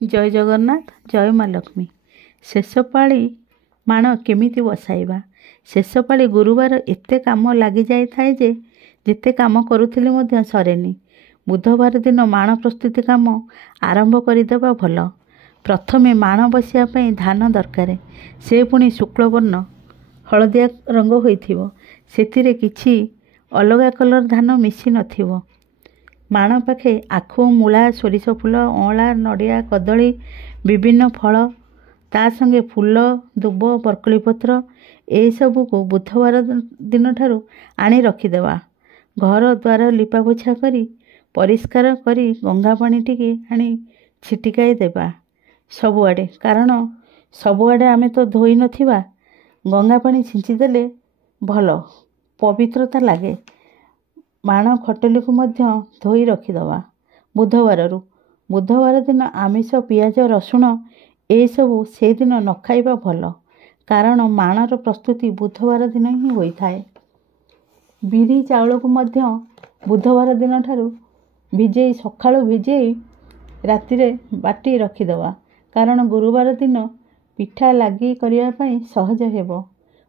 जय जगन्नाथ जय माँ लक्ष्मी। शेष पाଳି माण केमिति बसाइबा। शेष पाଳି गुरुवार एते काम लगी जाए जे जिते काम करुथिले मध्य सरेनी। बुधवार दिन माण प्रस्तुति काम आरंभ करदेवा भल। प्रथमे माण बसिया पई धान दरकार। से पुणी शुक्लवर्ण हलदिया रंग होइथिबो। सेतिरे किछि अलगा कलर धान मिसी नथिबो। माण पाखे आखु मूला सोरिष फूल अँला नड़िया कदली विभिन्न फल ता संगे फूल दुब बरकली पत्र ए सबू को बुधवार दिन ठारू आनी रखिदेवा। घर द्वार लिपापोछा करी परिष्कार करी गंगा पानी टिके आनी छिटिकाई देवा सबुआडे। कारण सबुआडे आमे तो धोई नथिबा। गंगा पानी छिंचिदेले भल पवित्रता लागे। माण खटली को मध्य धोई रखिदेवा। बुधवार दिन आमिष पियाज रसुण ए सबू से दिन न खाइबा भल। कारण माणर प्रस्तुति बुधवार दिन ही होइथाए। बिरी चाउल को मध्य बुधवार दिन ठारू भिजेई सकाळु भिजेई रातिरे बाटी रखिदेवा। कारण गुरुवार दिन पिठा लागी करिया पई सहज हेबो।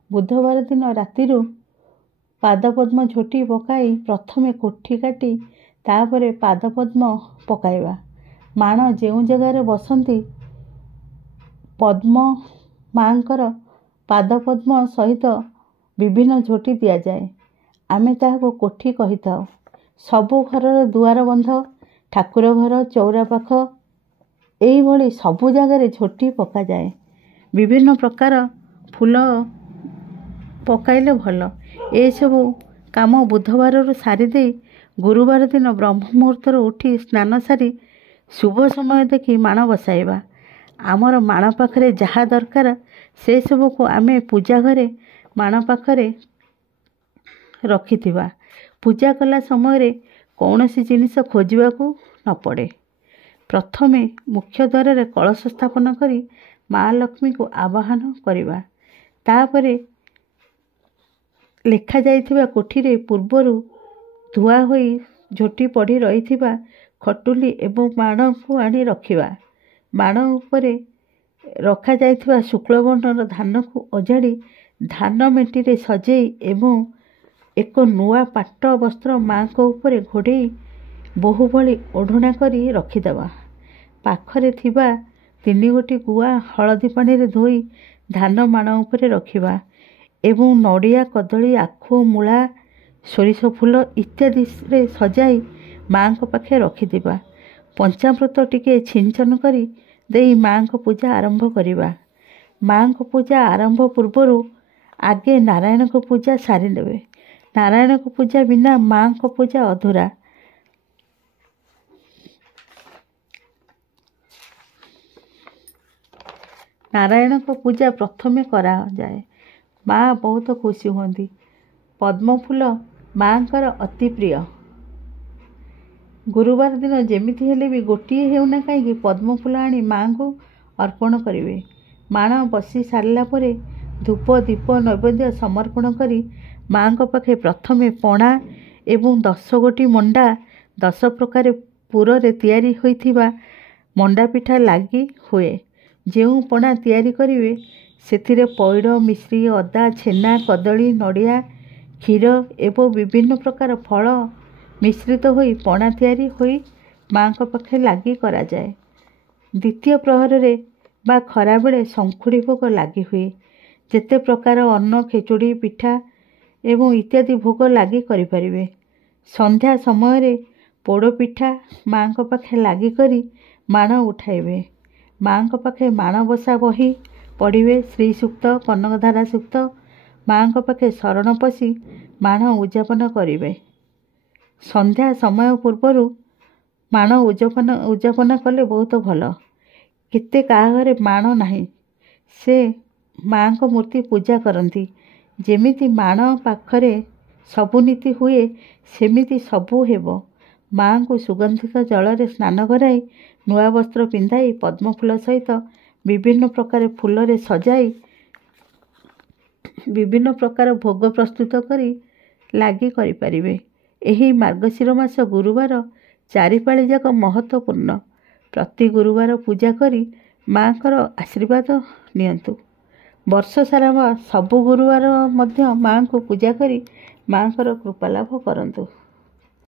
बुधवार दिन रातिरु पादपद्म झोटी पकाई प्रथमे कोठी काटी तापरे पादपद्म पकाइबा। माण जेउ जगार बसंती पद्म मांकर पादपद्म सहित विभिन्न झोटी दिया जाए। आमे ताहाको कोठी कहिथाउ। सबु घरर दुआर बंध ठाकुर घर चौरा पाख एई भली सबु जगार झोटी पका जाए। विभिन्न प्रकार फूल पकाइले भल। ए सबू काम बुधवार सारी दे गुरुवार दिन ब्रह्म मुहूर्तर उठी स्नान सारी शुभ समय देखी माण बसाइबा। आमर माण पाखरे जहा दरकार से सबू को आमे पूजा घरे माण पाखरे रखिथिबा। पूजा कला समय कौनसी जिनिस खोजिबाकू न पड़े। प्रथमे मुख्य द्वार रे कलश स्थापन करी माँ लक्ष्मी को आवाहन करिबा। तापरे लेखा जाइथिबा कोठीरे पूर्वरु धुआ होई झोटी पड़ी रहिथिबा खटुली एवं माण को आनी रखिबा। माण उपरे रखा जाइथिबा शुक्लवर्णर धान को ओजाड़ी धान मेटीरे सजेई एवं एक नुआ पाट वस्त्र माँ को ऊपर घोड़े बहु भली ओढ़ना करी रखिदेवा। पाखरे थिबा 3 गोटी गुआ हलदी पानी रे धोई धान माण ऊपर रखिबा एवं नड़िया कदली आखु मूला सोरिष फूल इत्यादि रे सजाई माँ को पाखे रखिदिबा। पंचामृत टिके छिंचन करी देई माँ को पूजा आरंभ करिबा। माँ को पूजा आरंभ पूर्वरु आगे नारायण को पूजा सारी नेबे। नारायण को पूजा बिना माँ को पूजा अधूरा। नारायण को पूजा प्रथमे करा जाए। माँ बहुत खुशी होती। पद्म फूल माँकर अति प्रिय। गुरुवार दिन जेमिति हेले भी गोटिए हेउना कहीं पद्म फूल आनी माँ को अर्पण करिवे। माण बसी सारला परे धूप दीप नैवेद्य समर्पण करी माँ को पाखे प्रथमे पणा एवं 10 गोटी मंडा 10 प्रकार पुर रे तैयारी होइथिबा मंडा पिठा लागी हुए। जेउ पणा तैयारी करिवे सेथिरे पइड मिश्री अदा छेना कदली नड़िया क्षीर एवं विभिन्न प्रकार फल मिश्रित होई पणा तैयारी होई माँ को पाखे लागी करा जाए। द्वितीय प्रहर रे बा खरा बेले शंखुड़ी भोग लागी हुए। जेते प्रकार अन्न खेचुड़ी पिठा एवं इत्यादि भोग लागी करि परिबे। संध्या समय रे पोड़ पिठा माँ को पाखे लागी करी माण उठाइबे। माँ को पाखे माण बसा बही पढ़िवे। श्री सूक्त कनकधारा सूक्त माँ को पाखे शरण पशी माण उद्यापन करिवे। संध्या समय पूर्वरु माण उद्यापन कले बहुत भल। केते काहा घरे माण नाही से माँ को मूर्ति पूजा करती। जेमिति माण पाखरे सबु नीति हुए सेमिति सबु हेबो। माँ को सुगंधित जल रे स्नान कराई नुआ वस्त्र पिंधाई पद्म फूल सहित विभिन्न प्रकार फूल रे सजाई विभिन्न प्रकार भोग प्रस्तुत करी लागी करि परिबे। एही मार्गशीर मास गुरुवार 4 पाଳି जाक महत्वपूर्ण। ପ୍ରତି ଗୁରୁବାର ପୂଜା କରି ମାଙ୍କର ଆଶୀର୍ବାଦ ନିଅନ୍ତୁ। ବର୍ଷ ସାରା ସବୁ ଗୁରୁବାର ମଧ୍ୟ ମାଙ୍କୁ ପୂଜା କରି ମାଙ୍କର କୃପା ଲାଭ କରନ୍ତୁ।